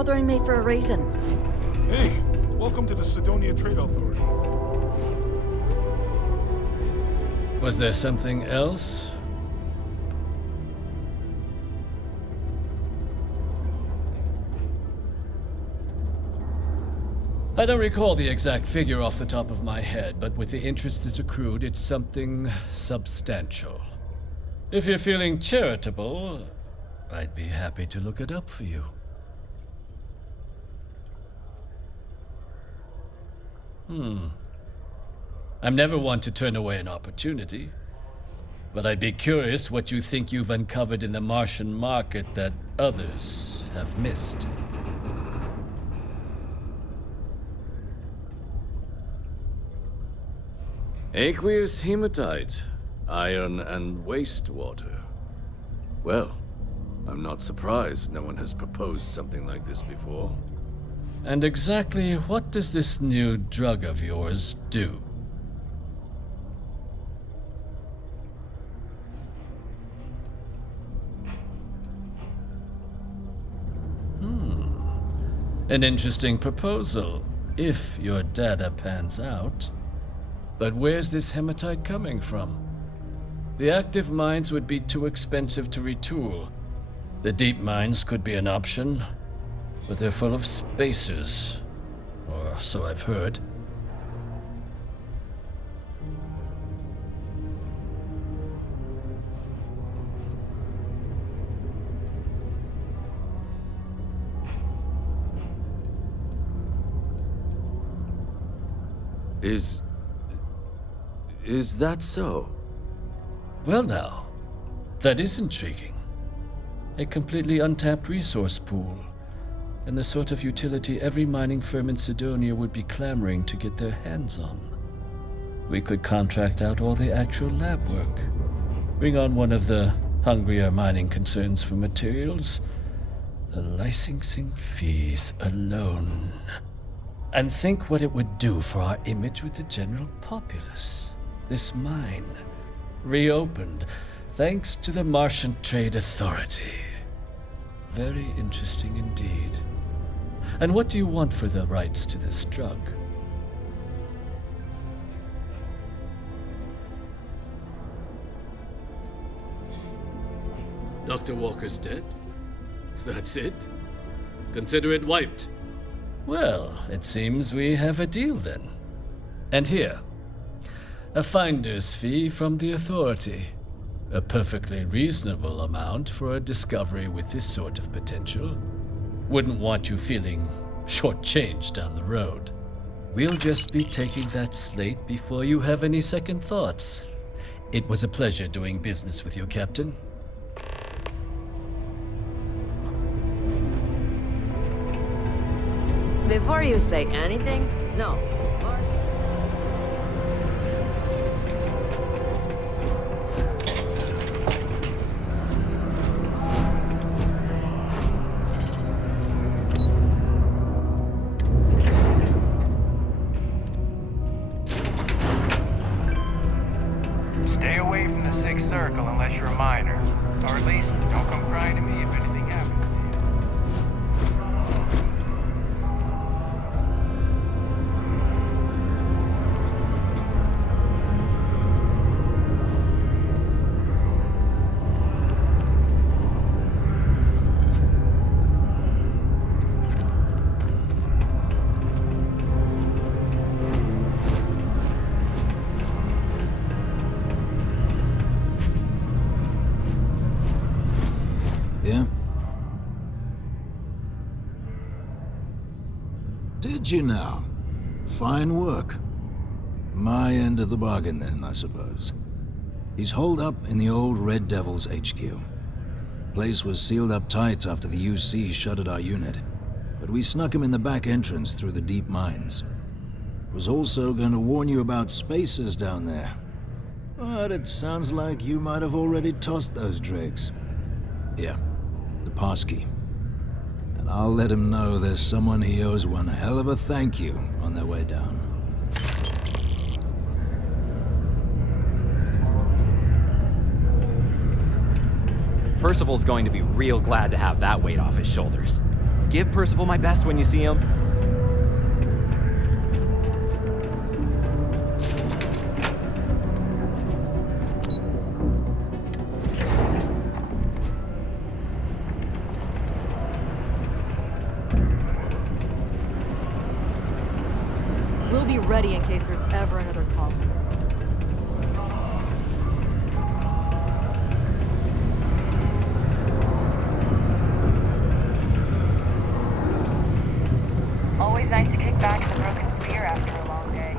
bothering me for a reason. Hey, welcome to the Sidonia Trade Authority. Was there something else? I don't recall the exact figure off the top of my head, but with the interest it's accrued, it's something substantial. If you're feeling charitable, I'd be happy to look it up for you. I'm never one to turn away an opportunity, but I'd be curious what you think you've uncovered in the Martian market that others have missed. Aqueous hematite, iron and wastewater. Well, I'm not surprised no one has proposed something like this before. And exactly what does this new drug of yours do? An interesting proposal, if your data pans out. But where's this hematite coming from? The active mines would be too expensive to retool. The deep mines could be an option, but they're full of spacers, or so I've heard. Is that so? Well now, that is intriguing. A completely untapped resource pool, and the sort of utility every mining firm in Sidonia would be clamoring to get their hands on. We could contract out all the actual lab work, bring on one of the hungrier mining concerns for materials, the licensing fees alone. And think what it would do for our image with the general populace. This mine, reopened thanks to the Martian Trade Authority. Very interesting indeed. And what do you want for the rights to this drug? Dr. Walker's dead? That's it? Consider it wiped. Well, it seems we have a deal then. And here, a finder's fee from the authority. A perfectly reasonable amount for a discovery with this sort of potential. Wouldn't want you feeling shortchanged down the road. We'll just be taking that slate before you have any second thoughts. It was a pleasure doing business with you, Captain. Before you say anything, no. Stay away from the Sixth Circle unless you're a miner. Or at least, don't come crying to me if anything happens. Yeah? Did you now? Fine work. My end of the bargain then, I suppose. He's holed up in the old Red Devil's HQ. Place was sealed up tight after the UC shuttered our unit, but we snuck him in the back entrance through the deep mines. Was also going to warn you about spacers down there. But it sounds like you might have already tossed those drakes. Yeah, the passkey. And I'll let him know there's someone he owes one hell of a thank you on their way down. Percival's going to be real glad to have that weight off his shoulders. Give Percival my best when you see him. We'll be ready in case there's ever another call. Always nice to kick back in the broken spear after a long day.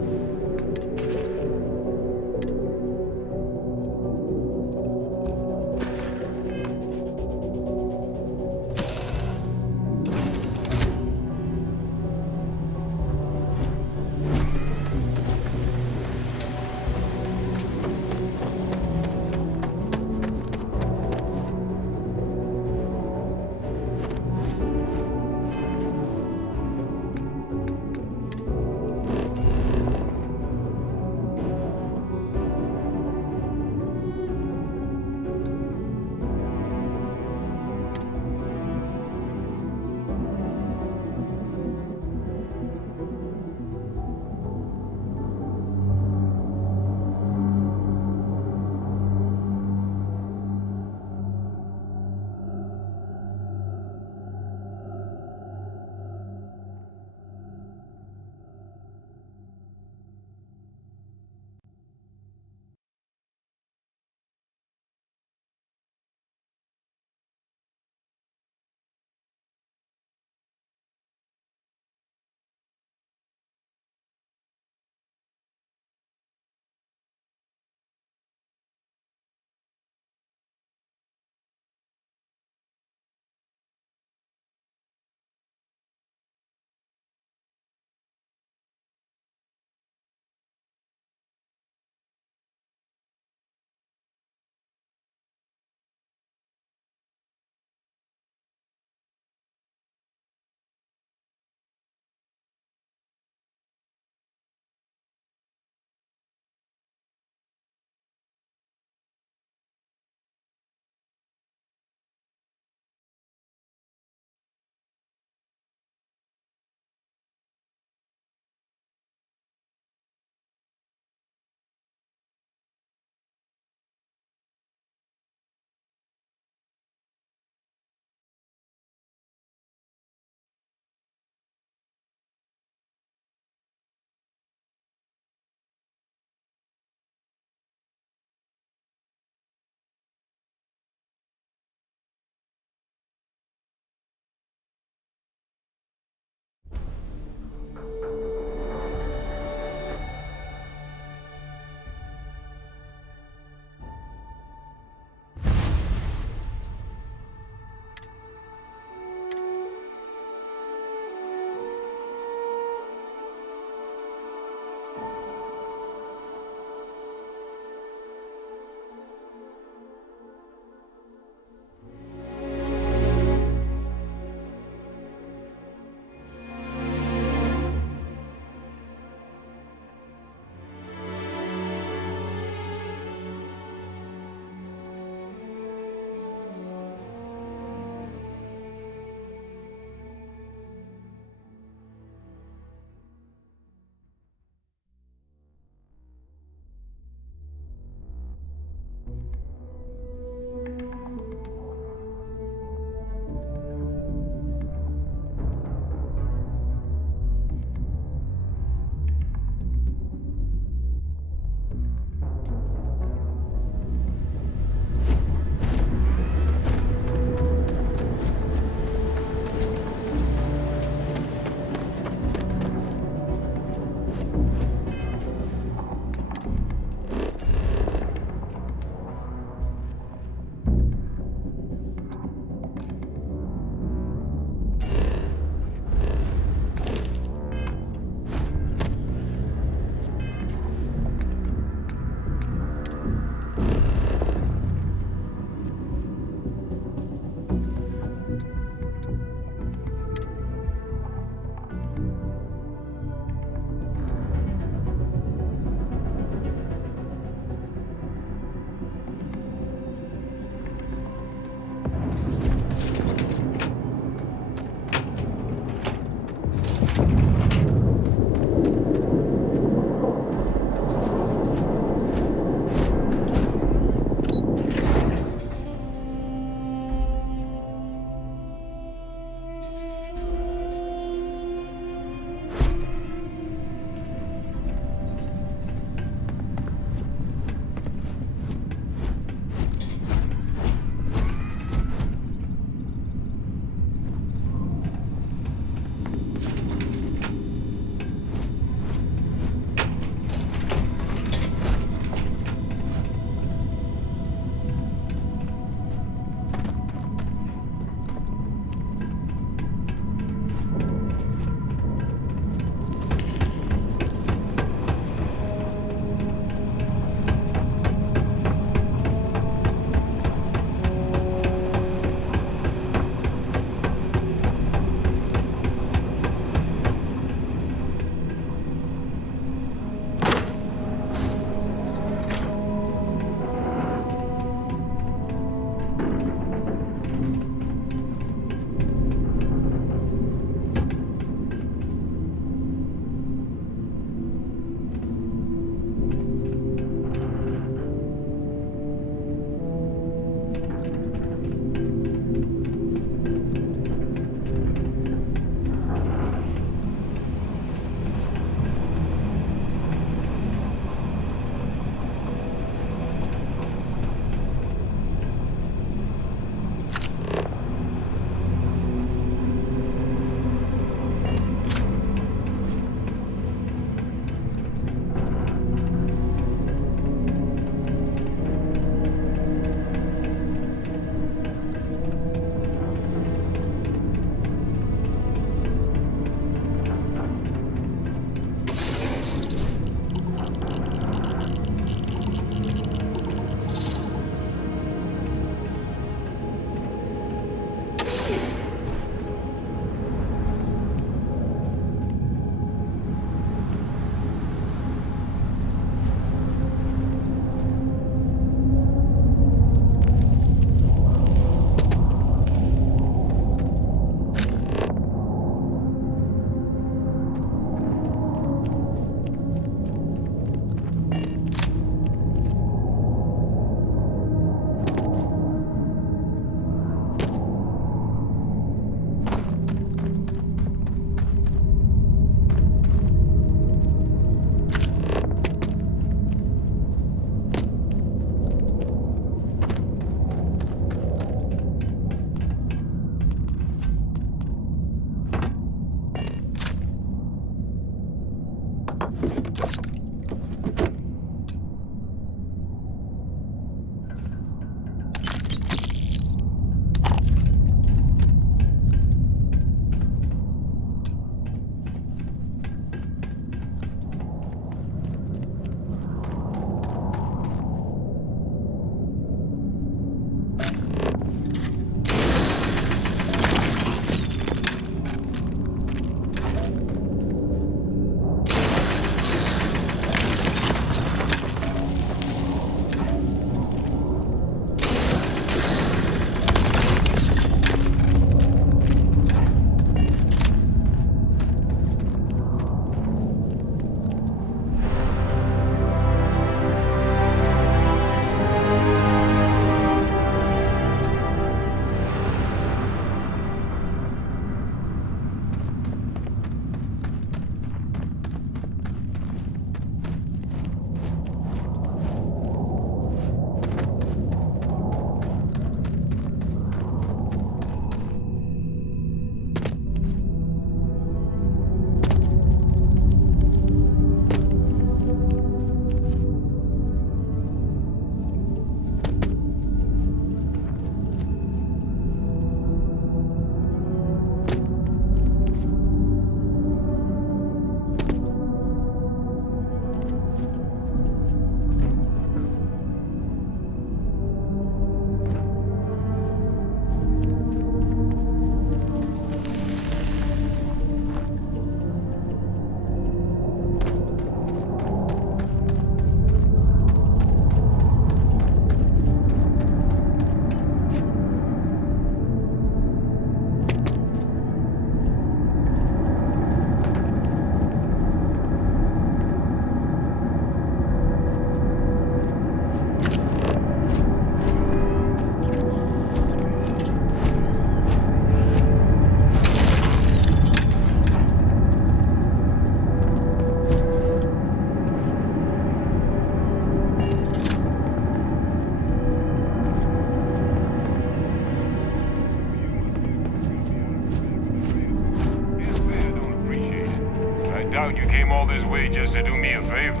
came all this way just to do me a favor.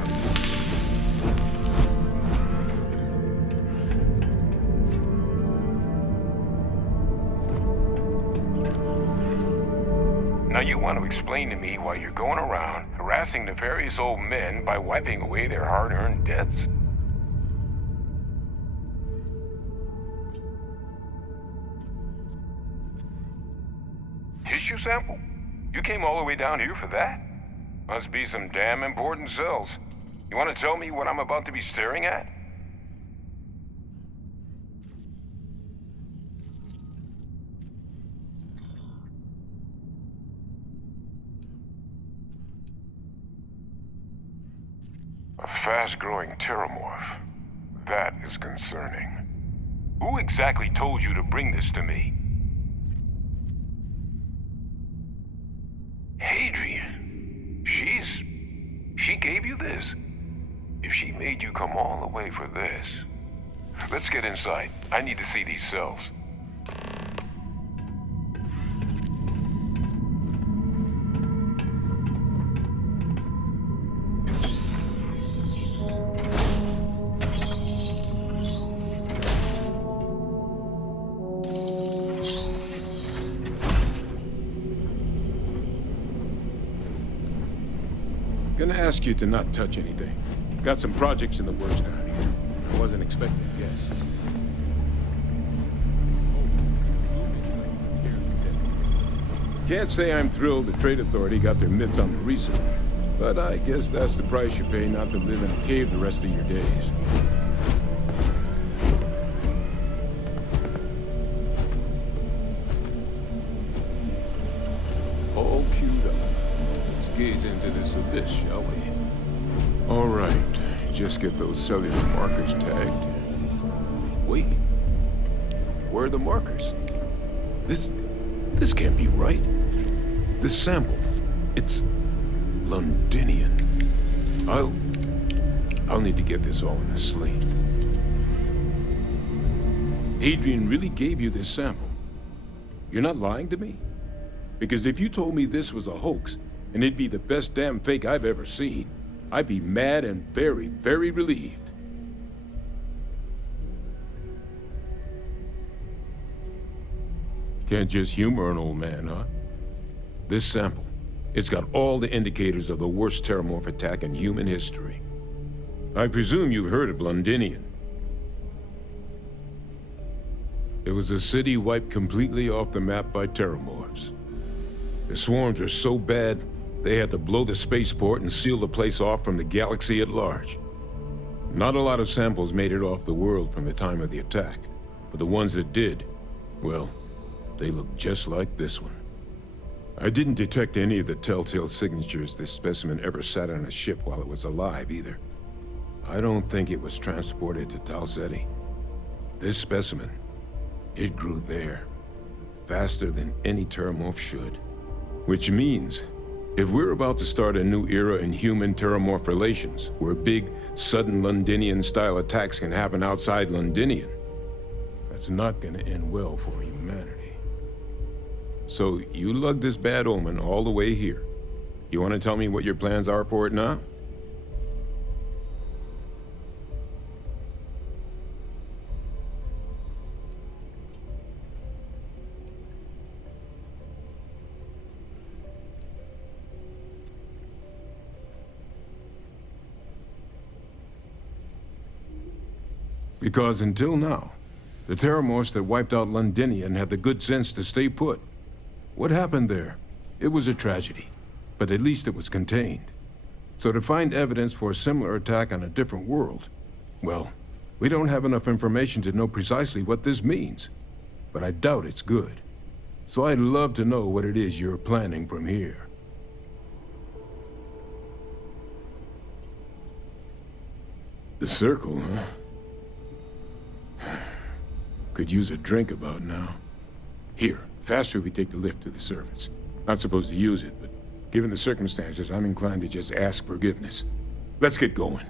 Now you want to explain to me why you're going around harassing nefarious old men by wiping away their hard-earned debts? Tissue sample? You came all the way down here for that? Must be some damn important cells. You want to tell me what I'm about to be staring at? A fast-growing terramorph. That is concerning. Who exactly told you to bring this to me? Hadrian. She gave you this? If she made you come all the way for this... Let's get inside. I need to see these cells. Gonna ask you to not touch anything. Got some projects in the works down here. I wasn't expecting guests. Can't say I'm thrilled the Trade Authority got their mitts on the research, but I guess that's the price you pay not to live in a cave the rest of your days. All queued up. Let's gaze into this abyss, shall we? All right, just get those cellular markers tagged. Wait, where are the markers? This can't be right. This sample, it's Londinian. I'll need to get this all in a slate. Adrian really gave you this sample. You're not lying to me? Because if you told me this was a hoax, and it'd be the best damn fake I've ever seen, I'd be mad and very, very relieved. Can't just humor an old man, huh? This sample, it's got all the indicators of the worst terramorph attack in human history. I presume you've heard of Londinian. It was a city wiped completely off the map by terramorphs. The swarms were so bad, they had to blow the spaceport and seal the place off from the galaxy at large. Not a lot of samples made it off the world from the time of the attack, but the ones that did, well, they look just like this one. I didn't detect any of the telltale signatures this specimen ever sat on a ship while it was alive, either. I don't think it was transported to Tal Ceti. This specimen, it grew there, faster than any terramorph should. Which means, if we're about to start a new era in human-terramorph relations, where big, sudden Londinian-style attacks can happen outside Londinian, that's not gonna end well for humanity. So, you lugged this bad omen all the way here. You want to tell me what your plans are for it now? Because until now, the terramorphs that wiped out Londinian had the good sense to stay put. What happened there? It was a tragedy, but at least it was contained. So to find evidence for a similar attack on a different world, well, we don't have enough information to know precisely what this means. But I doubt it's good. So I'd love to know what it is you're planning from here. The circle, huh? Could use a drink about now. Here, faster we take the lift to the surface. Not supposed to use it, but given the circumstances, I'm inclined to just ask forgiveness. Let's get going.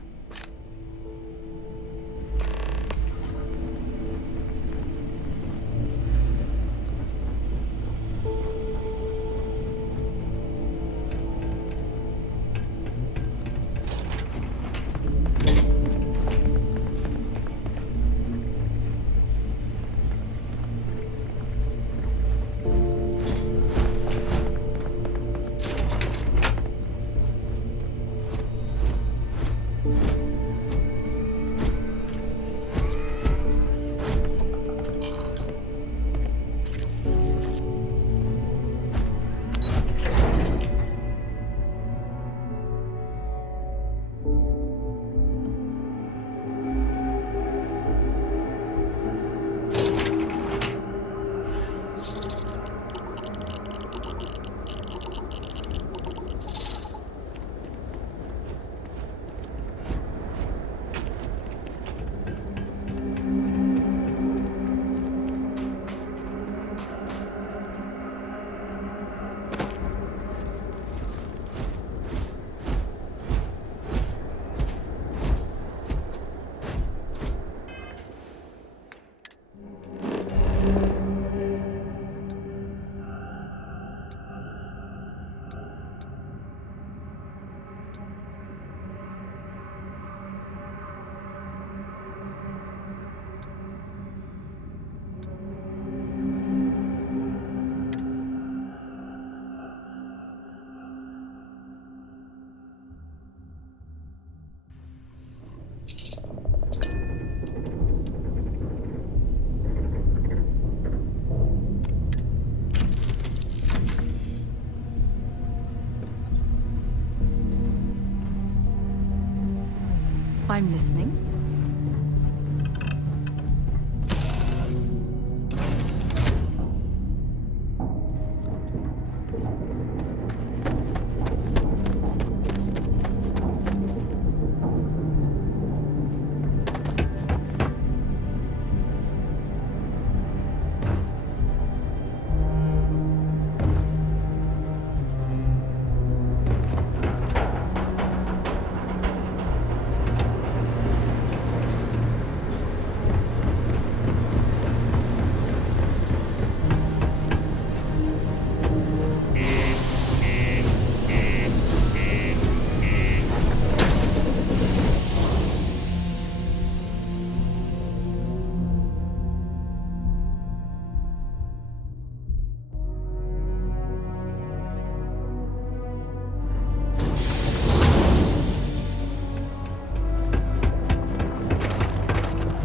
I'm listening.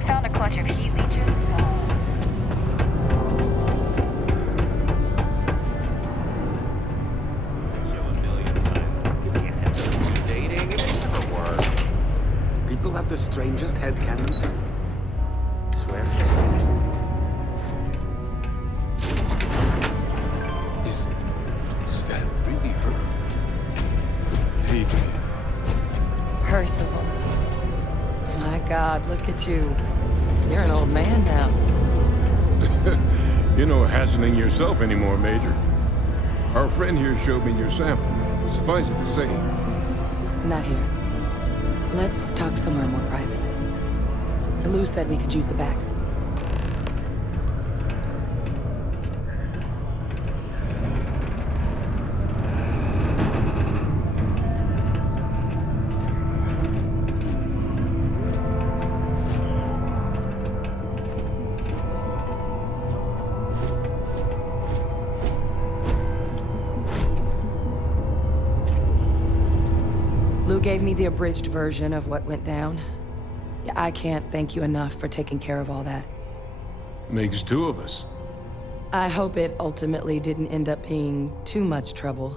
Found a clutch of heat leeches. Dating, it never work. People have the strangest headcanons. Swear. Is that really her? Adrian. Percival. My God, look at you. You're an old man now. You're no hassling yourself anymore, Major. Our friend here showed me your sample. Suffice it to say, Not here. Let's talk somewhere more private. Lou said we could use the back. Lou gave me the abridged version of what went down. Yeah, I can't thank you enough for taking care of all that. makes two of us. I hope it ultimately didn't end up being too much trouble.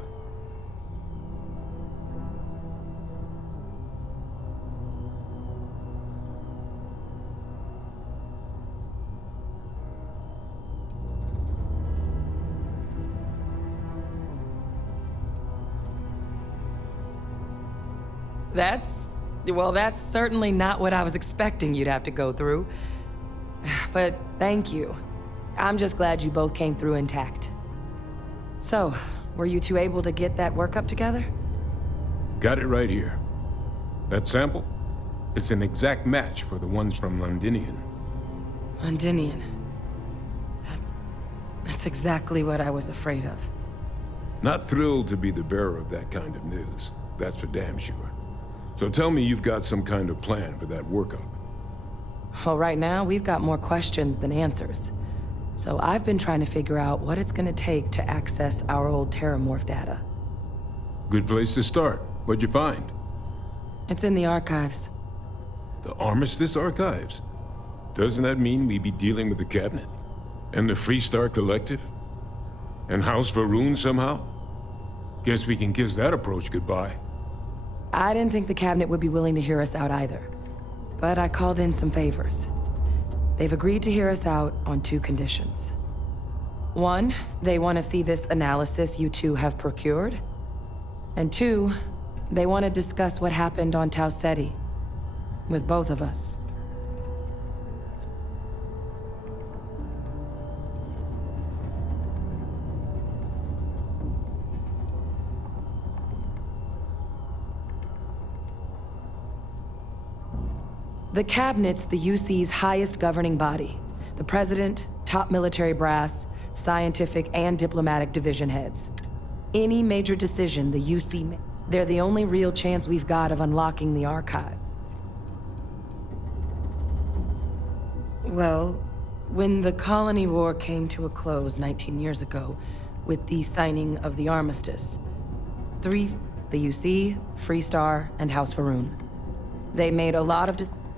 That's certainly not what I was expecting you'd have to go through. But thank you. I'm just glad you both came through intact. So, were you two able to get that workup together? Got it right here. That sample? It's an exact match for the ones from Londinian. Londinian. That's exactly what I was afraid of. Not thrilled to be the bearer of that kind of news. That's for damn sure. So tell me you've got some kind of plan for that workup. Well, right now, we've got more questions than answers. So I've been trying to figure out what it's gonna take to access our old Terramorph data. Good place to start. What'd you find? It's in the archives. The Armistice Archives? Doesn't that mean we'd be dealing with the Cabinet? And the Freestar Collective? And House Varun somehow? Guess we can kiss that approach goodbye. I didn't think the Cabinet would be willing to hear us out either. But I called in some favors. They've agreed to hear us out on two conditions. One, they want to see this analysis you two have procured. And two, they want to discuss what happened on Tau Ceti. With both of us. The Cabinet's the UC's highest governing body. The President, top military brass, scientific and diplomatic division heads. Any major decision the UC they're the only real chance we've got of unlocking the archive. Well, when the Colony War came to a close 19 years ago, with the signing of the Armistice, the UC, Freestar, and House Varun. They made a lot of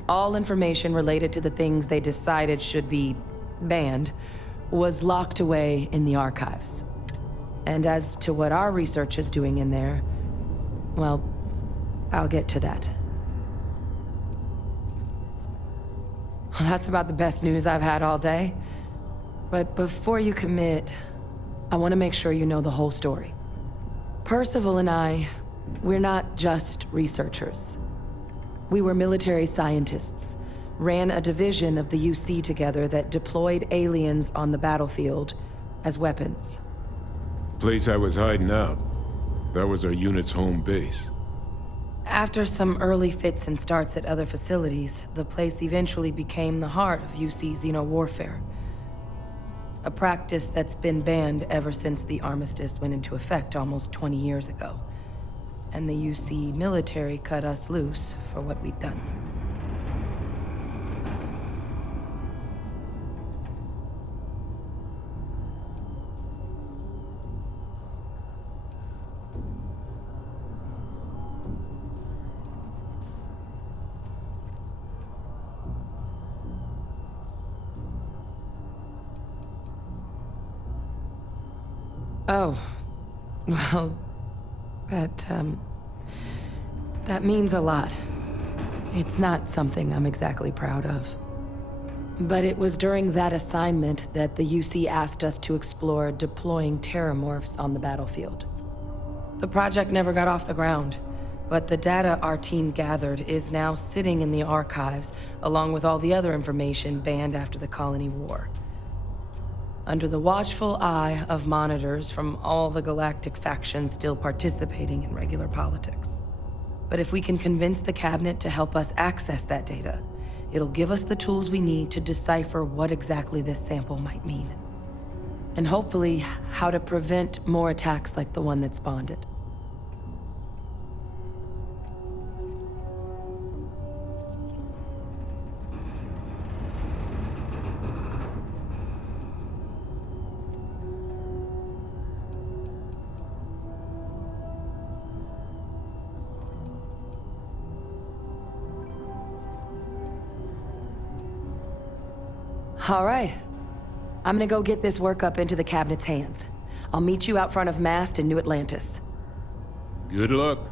all information related to the things they decided should be banned was locked away in the archives. And as to what our research is doing in there, well, I'll get to that. Well, that's about the best news I've had all day. But before you commit, I want to make sure you know the whole story. Percival and I, we're not just researchers. We were military scientists, ran a division of the UC together that deployed aliens on the battlefield as weapons. Place I was hiding out. That was our unit's home base. After some early fits and starts at other facilities, the place eventually became the heart of UC xeno-warfare. A practice that's been banned ever since the armistice went into effect almost 20 years ago. And the UC military cut us loose for what we'd done. Oh, well, that means a lot. It's not something I'm exactly proud of. But it was during that assignment that the UC asked us to explore deploying terramorphs on the battlefield. The project never got off the ground, but the data our team gathered is now sitting in the archives, along with all the other information banned after the Colony War. Under the watchful eye of monitors from all the galactic factions still participating in regular politics. But if we can convince the cabinet to help us access that data, it'll give us the tools we need to decipher what exactly this sample might mean. And hopefully, how to prevent more attacks like the one that spawned it. All right. I'm gonna go get this work up into the cabinet's hands. I'll meet you out front of Mast in New Atlantis. Good luck.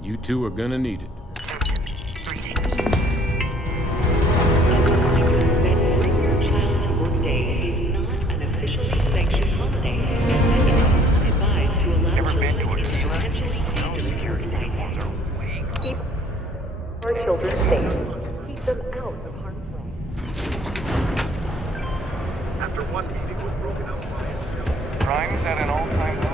You two are gonna need it. Never been to a dealer? Those security uniforms are way cool. Our children safe. Keep them out of harm's way. After one meeting was broken up by Crime's at an all-time low.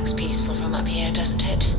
looks peaceful from up here, doesn't it?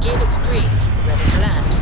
Gearbox green, ready to land.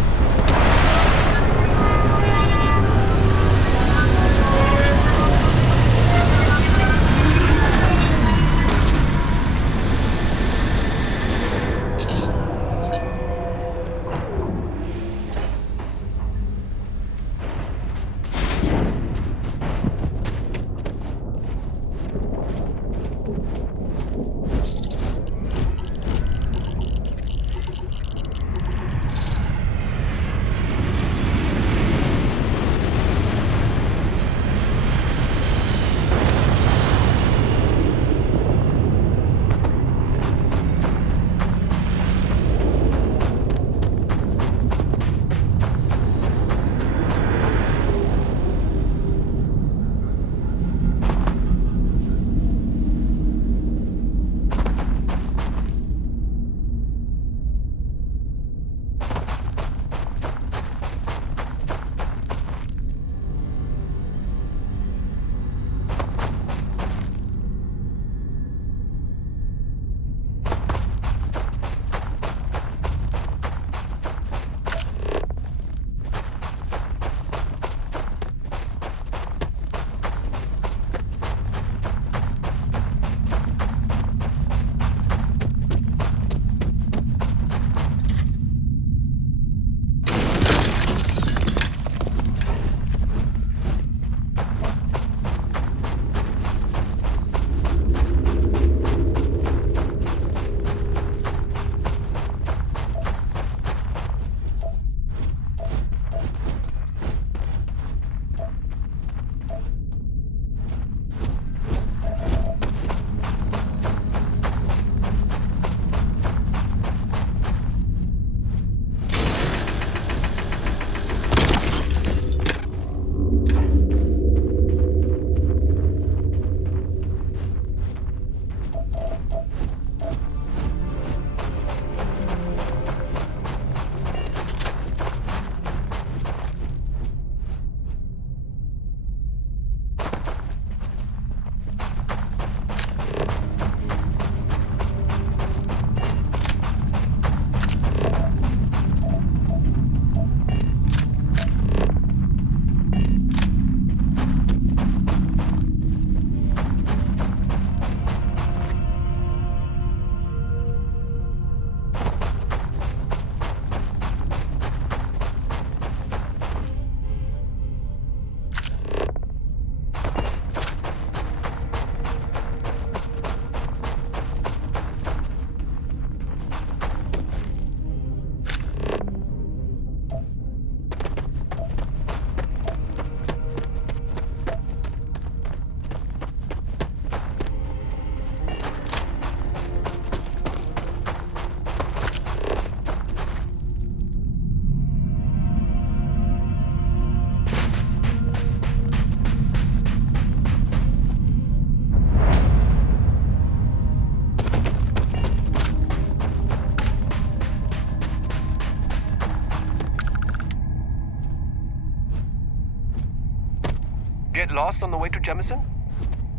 lost on the way to Jemison?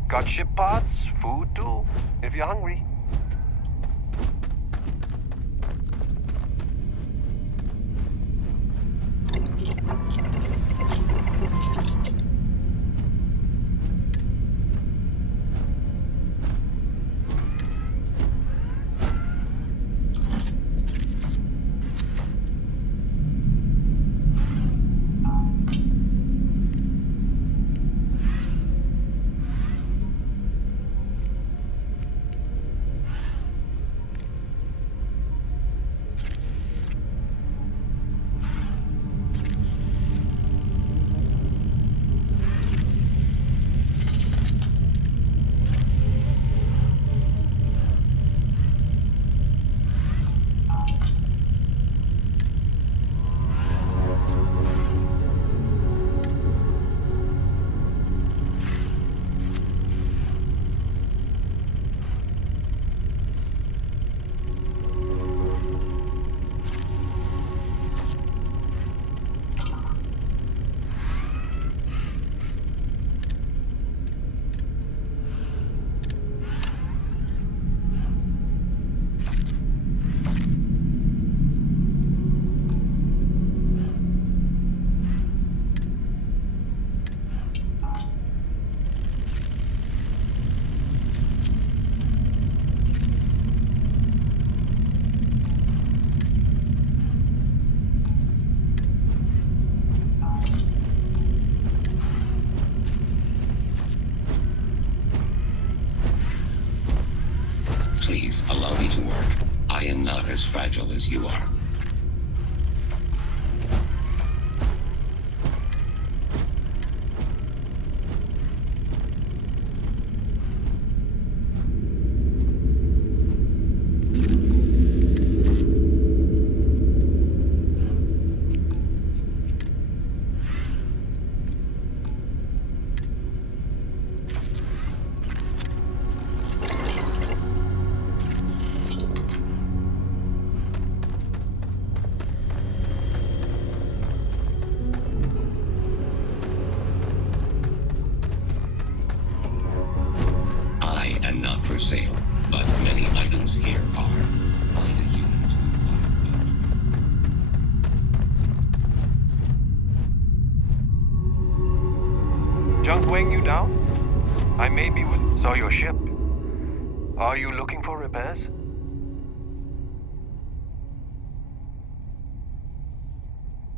Got ship parts, food too, if you're hungry. Please, allow me to work. I am not as fragile as you are. I am not for sale, but many items here are. Find a human to Junk weighing you down? I may be with... Saw your ship. Are you looking for repairs?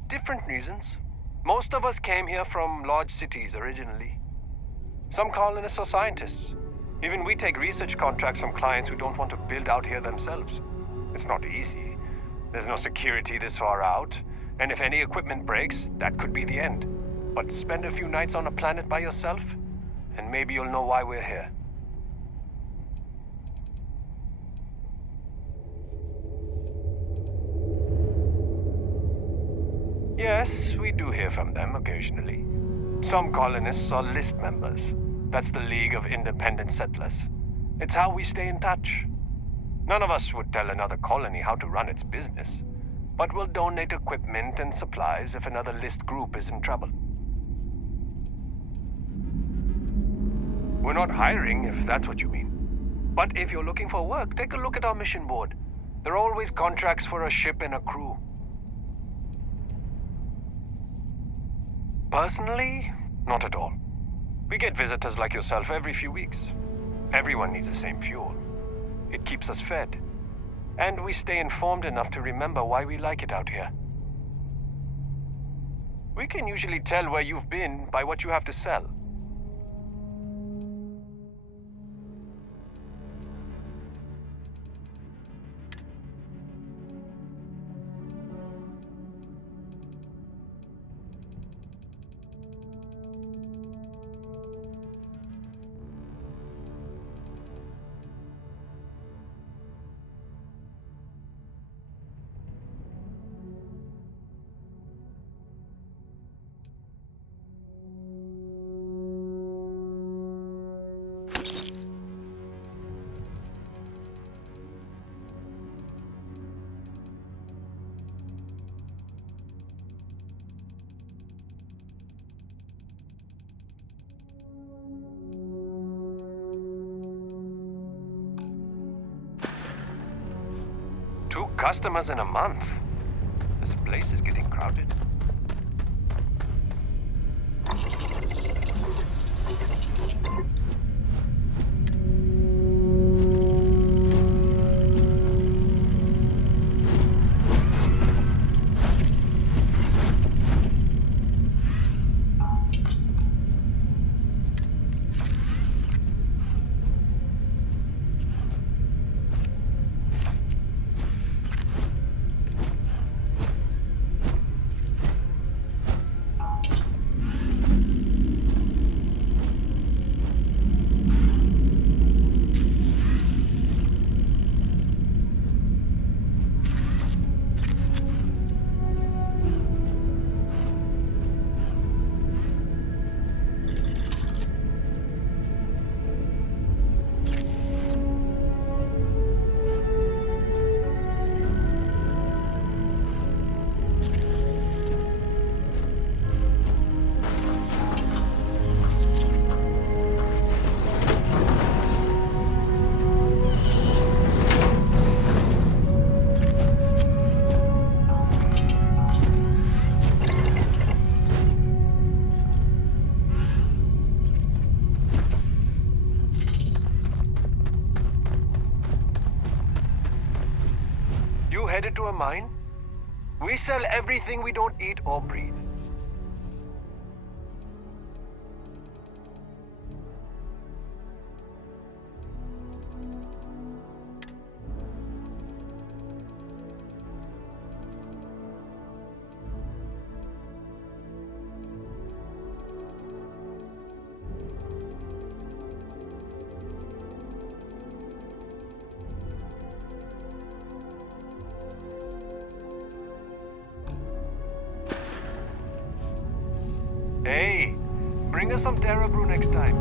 Different reasons. Most of us came here from large cities originally. Some colonists are scientists. Even we take research contracts from clients who don't want to build out here themselves. It's not easy. There's no security this far out, and if any equipment breaks, that could be the end. But spend a few nights on a planet by yourself, and maybe you'll know why we're here. Yes, we do hear from them occasionally. Some colonists are list members. That's the League of Independent Settlers. It's how we stay in touch. None of us would tell another colony how to run its business, but we'll donate equipment and supplies if another list group is in trouble. We're not hiring, if that's what you mean. But if you're looking for work, take a look at our mission board. There are always contracts for a ship and a crew. Personally, not at all. We get visitors like yourself every few weeks. Everyone needs the same fuel. It keeps us fed. And we stay informed enough to remember why we like it out here. We can usually tell where you've been by what you have to sell. customers in a month. This place is getting crowded. Headed to a mine? We sell everything we don't eat or breathe. Hey, bring us some Terra Brew next time.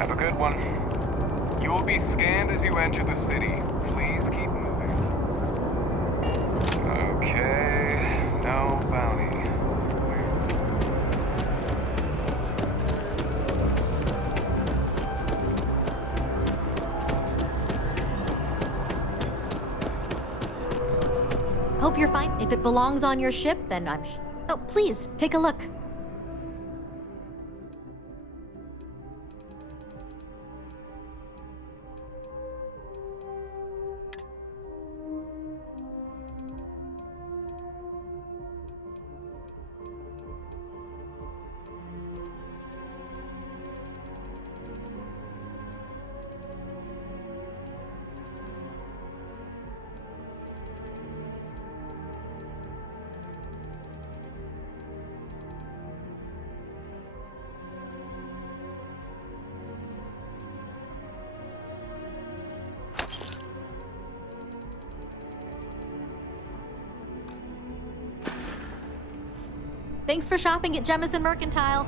Have a good one. You will be scanned as you enter the city. Please keep moving. Okay, no bounty. Hope you're fine. If it belongs on your ship, then I'm Oh, please, take a look. Thanks for shopping at Jemison Mercantile.